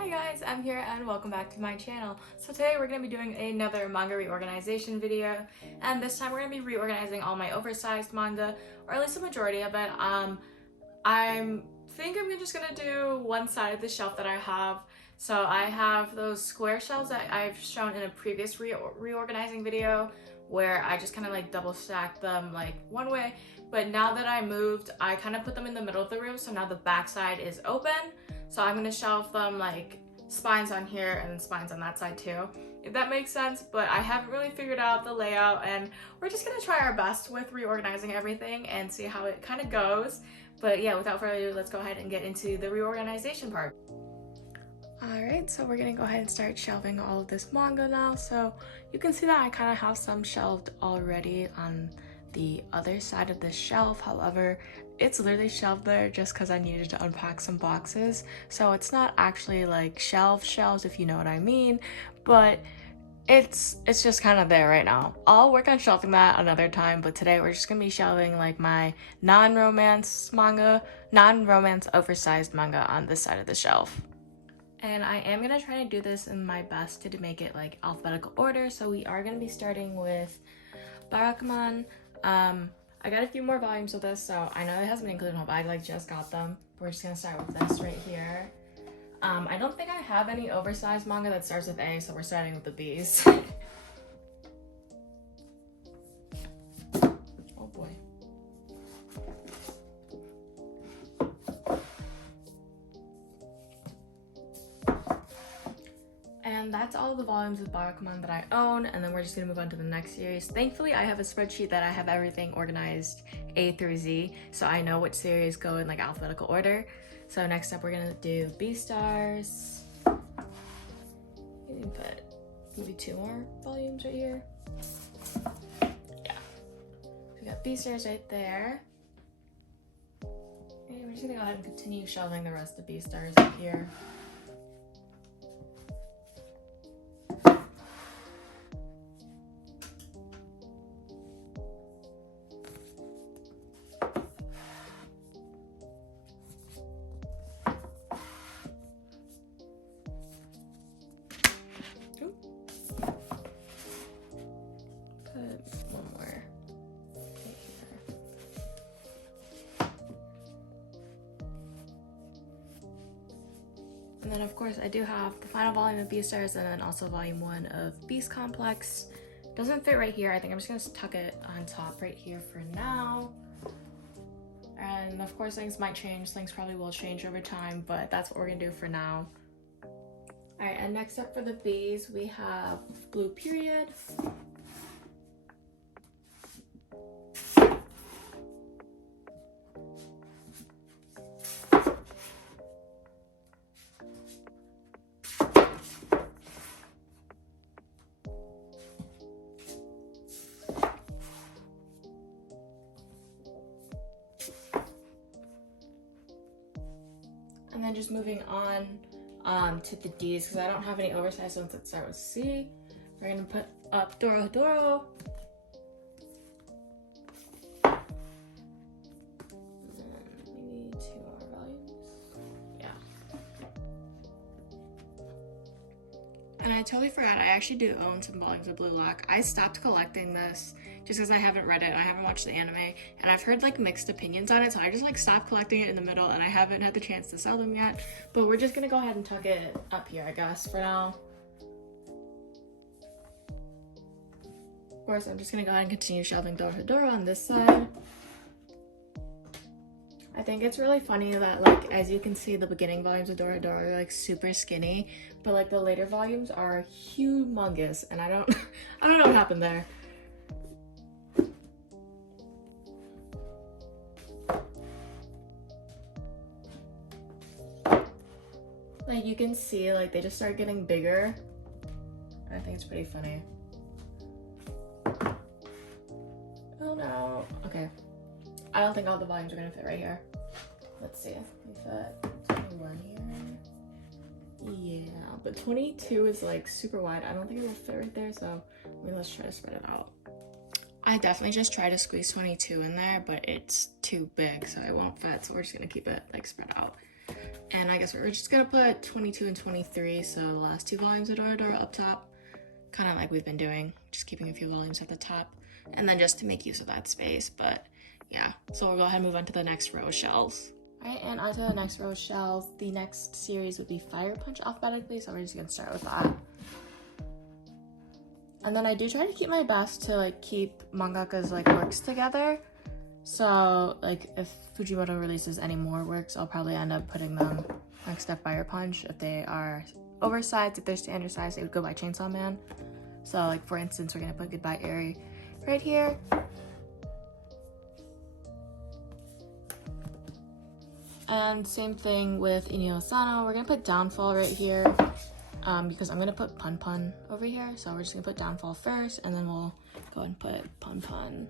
Hi guys, I'm here and welcome back to my channel. So today we're going to be doing another manga reorganization video, and this time we're going to be reorganizing all my oversized manga, or at least the majority of it. I think I'm just going to do one side of the shelf that I have. So I have those square shelves that I've shown in a previous reorganizing video where I just kind of like double stacked them like one way, but now that I moved, I kind of put them in the middle of the room, so now the back side is open. So I'm gonna shelf them like spines on here and spines on that side too, if that makes sense. But I haven't really figured out the layout, and we're just gonna try our best with reorganizing everything and see how it kind of goes. But yeah, without further ado, let's go ahead and get into the reorganization part. Alright, so we're gonna go ahead and start shelving all of this manga now. So you can see that I kind of have some shelved already on the other side of the shelf. However, it's literally shelved there just because I needed to unpack some boxes. So it's not actually like shelves, if you know what I mean, but it's just kind of there right now. I'll work on shelving that another time, but today we're just gonna be shelving like my non-romance oversized manga on this side of the shelf. And I am gonna try to do this in my best to make it like alphabetical order. So we are gonna be starting with Barakuman. I got a few more volumes of this, so I know it hasn't been included in my bag, like just got them. We're just gonna start with this right here. I don't think I have any oversized manga that starts with A, so we're starting with the B's. Oh boy. And that's all the volumes of Barakuman that I own, and then we're just gonna move on to the next series. Thankfully, I have a spreadsheet that I have everything organized A through Z, so I know which series go in like alphabetical order. So next up, we're gonna do B-Stars. You can put maybe 2 more volumes right here. Yeah. We got B-Stars right there. And we're just gonna go ahead and continue shelving the rest of B-Stars up here. And then of course I do have the final volume of B-Stars and then also volume 1 of Beast Complex. Doesn't fit right here. I think I'm just gonna tuck it on top right here for now. And of course things might change, things probably will change over time, but that's what we're gonna do for now. Alright, and next up for the B's, we have Blue Period. And then just moving on to the D's, because I don't have any oversized ones that start with C. We're gonna put up Doro Doro. Maybe 2 more volumes. Yeah. And I totally forgot, I actually do own some volumes of Blue Lock. I stopped collecting this just because I haven't read it, I haven't watched the anime, and I've heard like mixed opinions on it, so I just like stopped collecting it in the middle, and I haven't had the chance to sell them yet. But we're just gonna go ahead and tuck it up here, I guess, for now. Of course, I'm just gonna go ahead and continue shelving Doro on this side. I think it's really funny that, like, as you can see, the beginning volumes of Doro are like super skinny, but like the later volumes are humongous, and I don't know what happened there. Like you can see, like they just start getting bigger. I think it's pretty funny. Oh no. Okay. I don't think all the volumes are gonna fit right here. Let's see. We fit 21 here. Yeah, but 22 is like super wide. I don't think it will fit right there, so let's try to spread it out. I definitely just tried to squeeze 22 in there, but it's too big, so it won't fit, so we're just gonna keep it like spread out. And I guess we're just gonna put 22 and 23, so the last two volumes of Dora up top, kind of like we've been doing, just keeping a few volumes at the top, and then just to make use of that space. But yeah, so we'll go ahead and move on to the next row of shells. Alright, and onto the next row of shells. The next series would be Fire Punch alphabetically, so we're just gonna start with that. And then I do try to keep my best to like keep mangaka's like works together. So like if Fujimoto releases any more works, I'll probably end up putting them next to Fire Punch. If they are oversized, if they're standard size, they would go by Chainsaw Man. So like for instance, we're gonna put Goodbye Eri right here. And same thing with Inio Asano. We're gonna put Downfall right here because I'm gonna put Pun Pun over here. So we're just gonna put Downfall first, and then we'll go and put Pun Pun.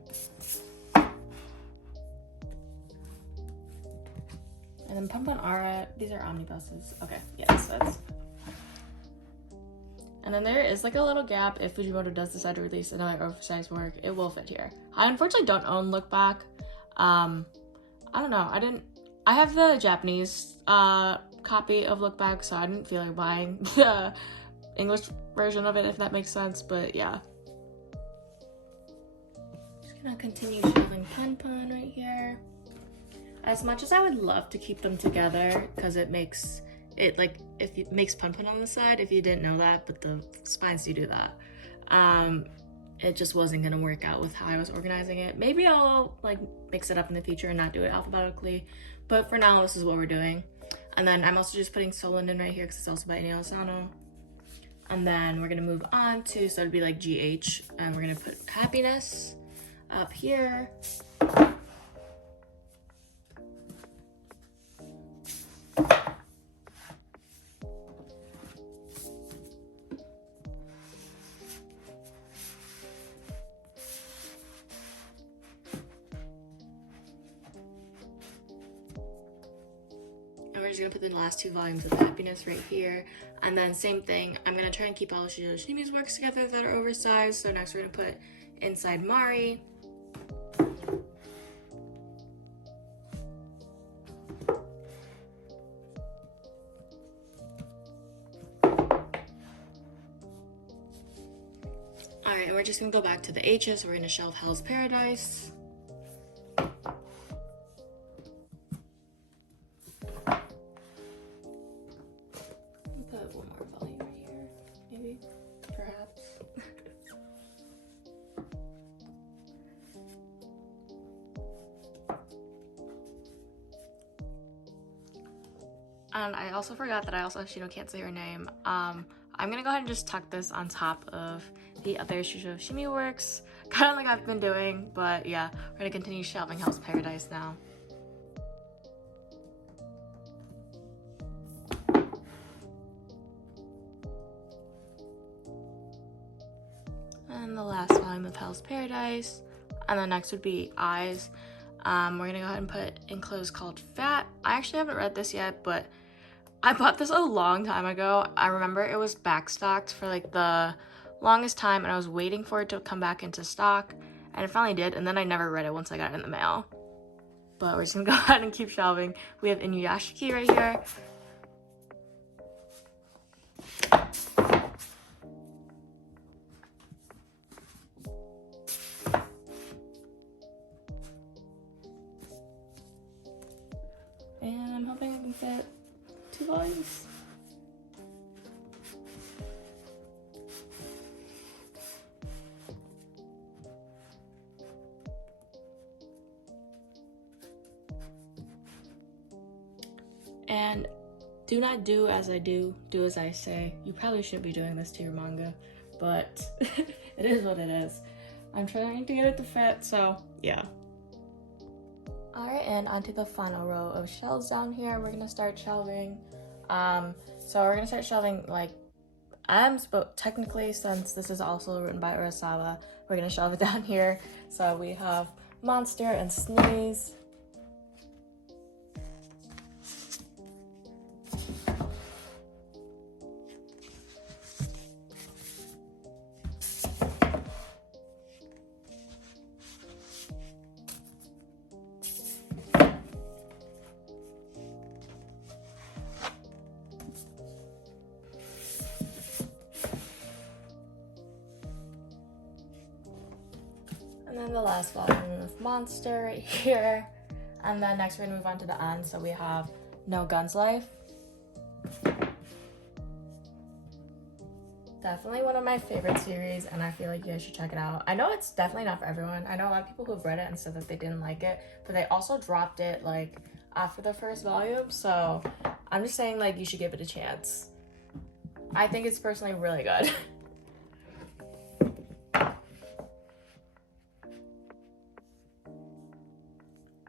And then Pun Pun Ara, these are omnibuses. Okay, yes, that's. And then there is like a little gap. If Fujimoto does decide to release another oversized work, it will fit here. I unfortunately don't own Look Back. I don't know, I have the Japanese copy of Look Back, so I didn't feel like buying the English version of it, if that makes sense, but yeah. Just gonna continue shelving Pun Pun right here. As much as I would love to keep them together, because it makes it like, if it makes Pun Pun on the side, if you didn't know that, but the spines do that. It just wasn't gonna work out with how I was organizing it. Maybe I'll like mix it up in the future and not do it alphabetically, but for now, this is what we're doing. And then I'm also just putting Solon in right here because it's also by Inio Asano. And then we're gonna move on to, so it'd be like GH, and we're gonna put Happiness up here. And we're just gonna put the last two volumes of Happiness right here. And then same thing, I'm gonna try and keep all of Shimi's works together that are oversized. So next we're gonna put Inside Mari. Alright, and we're just gonna go back to the H's. We're gonna shelve Hell's Paradise. Put one more volume right here, maybe, perhaps. And I also forgot that I also can't say her name. I'm gonna go ahead and just tuck this on top of the other Shoujo Shimi works, kind of like I've been doing, but yeah, we're gonna continue shelving Hell's Paradise now. And the last volume of Hell's Paradise, and then next would be Eyes. We're gonna go ahead and put Enclosed Called Fat. I actually haven't read this yet, but I bought this a long time ago. I remember it was backstocked for like the longest time, and I was waiting for it to come back into stock, and it finally did, and then I never read it once I got it in the mail. But we're just gonna go ahead and keep shelving. We have Inuyashiki right here. And I'm hoping I can fit 2 volumes. And do not do as I do, do as I say. You probably shouldn't be doing this to your manga, but it is what it is. I'm trying to get it to fit, so yeah. Alright, and onto the final row of shelves down here. We're gonna start shelving. So we're gonna start shelving like technically, since this is also written by Urasawa, we're gonna shelve it down here. So we have Monster and Sneeze. then the last volume of Monster right here. And then next we're gonna move on to the end. So we have No Guns Life. Definitely one of my favorite series, and I feel like you guys should check it out. I know it's definitely not for everyone. I know a lot of people who've read it and said that they didn't like it, but they also dropped it like after the first volume, so I'm just saying like you should give it a chance. I think it's personally really good.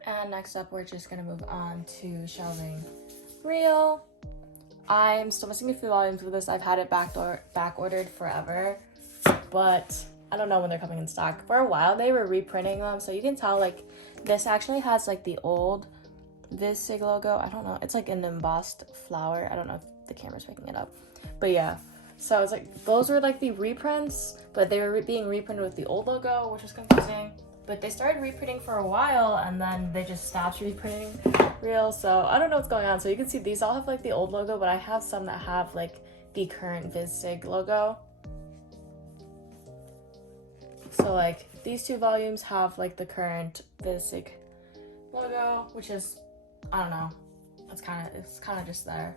And next up, we're just gonna move on to shelving Real. I'm still missing a few volumes with this. I've had it back ordered forever, but I don't know when they're coming in stock. For a while, they were reprinting them, so you can tell like this actually has like the old Vizsig logo. I don't know. It's like an embossed flower. I don't know if the camera's picking it up, but yeah. So it's like those were like the reprints, but they were being reprinted with the old logo, which was confusing. But they started reprinting for a while, and then they just stopped reprinting Real. So I don't know what's going on. So you can see these all have like the old logo, but I have some that have like the current Vizsig logo. So like these two volumes have like the current Vizsig logo, which is, I don't know, it's kind of just there.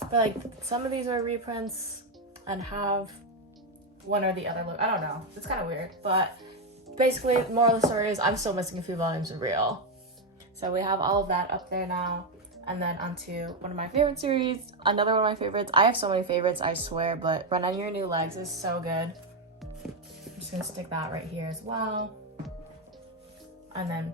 But like some of these are reprints and have one or the other logo. I don't know. It's kind of weird, but basically, the moral of the story is I'm still missing a few volumes of Real. So we have all of that up there now. And then onto one of my favorite series, another one of my favorites. I have so many favorites, I swear, but Run on Your New Legs is so good. I'm just gonna stick that right here as well. And then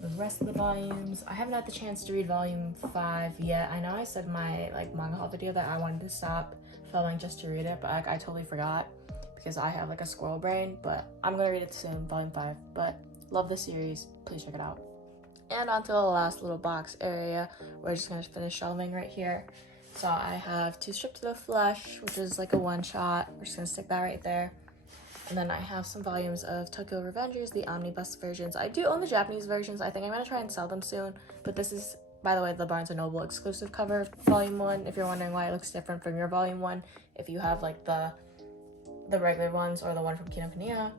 the rest of the volumes. I haven't had the chance to read volume 5 yet. I know I said in my like manga haul video that I wanted to stop filming just to read it, but I totally forgot, because I have like a squirrel brain, but I'm gonna read it soon, volume 5. But love the series, please check it out. And onto the last little box area, we're just gonna finish shelving right here. So I have Two Stripped to the Flesh, which is like a one-shot. We're just gonna stick that right there. And then I have some volumes of Tokyo Revengers, the omnibus versions. I do own the Japanese versions. I think I'm gonna try and sell them soon, but this is, by the way, the Barnes & Noble exclusive cover of volume 1, if you're wondering why it looks different from your volume 1, if you have like the regular ones or the one from Kinokuniya.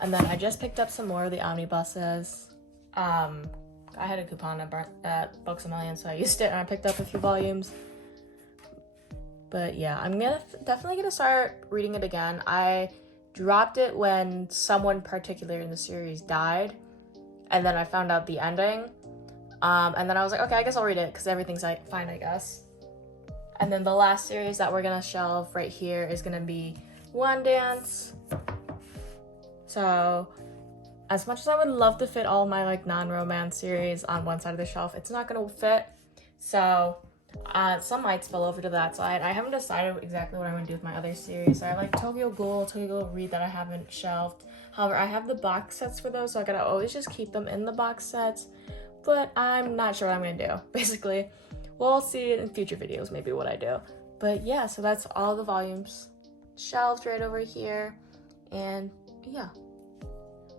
And then I just picked up some more of the omnibuses. I had a coupon at Books A Million, so I used it and I picked up a few volumes. But yeah, I'm definitely gonna start reading it again. I dropped it when someone particular in the series died, and then I found out the ending. And then I was like, okay, I guess I'll read it because everything's like fine, I guess. And then the last series that we're gonna shelve right here is gonna be One Dance. So as much as I would love to fit all my like non-romance series on one side of the shelf, it's not gonna fit. So some might spill over to that side. I haven't decided exactly what I'm gonna do with my other series. So I have like Tokyo Ghoul Read that I haven't shelved. However, I have the box sets for those, so I gotta always just keep them in the box sets. But I'm not sure what I'm gonna do, basically. We'll see in future videos maybe what I do. But yeah, so that's all the volumes shelved right over here. And yeah.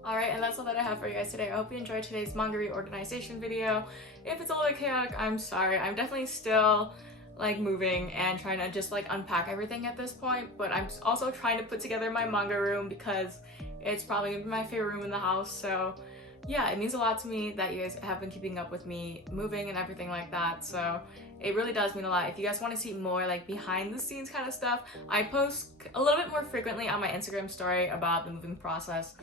Alright, and that's all that I have for you guys today. I hope you enjoyed today's manga reorganization video. If it's a little bit chaotic, I'm sorry. I'm definitely still like moving and trying to just like unpack everything at this point, but I'm also trying to put together my manga room because it's probably gonna be my favorite room in the house. So yeah, it means a lot to me that you guys have been keeping up with me moving and everything like that. So it really does mean a lot. If you guys want to see more like behind the scenes kind of stuff, I post a little bit more frequently on my Instagram story about the moving process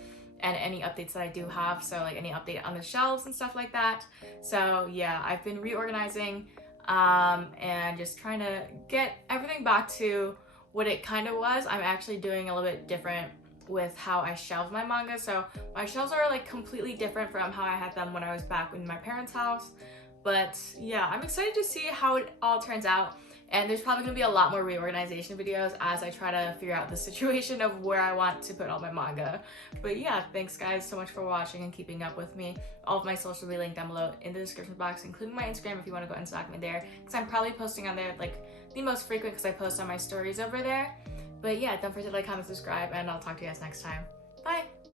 and any updates that I do have. So like any update on the shelves and stuff like that. So yeah, I've been reorganizing and just trying to get everything back to what it kind of was. I'm actually doing a little bit different with how I shelved my manga. So my shelves are like completely different from how I had them when I was back in my parents' house. But yeah, I'm excited to see how it all turns out. And there's probably gonna be a lot more reorganization videos as I try to figure out the situation of where I want to put all my manga. But yeah, thanks guys so much for watching and keeping up with me. All of my socials will be linked down below in the description box, including my Instagram if you want to go and stalk me there, because I'm probably posting on there like the most frequent because I post on my stories over there. But yeah, don't forget to like, comment, subscribe, and I'll talk to you guys next time. Bye!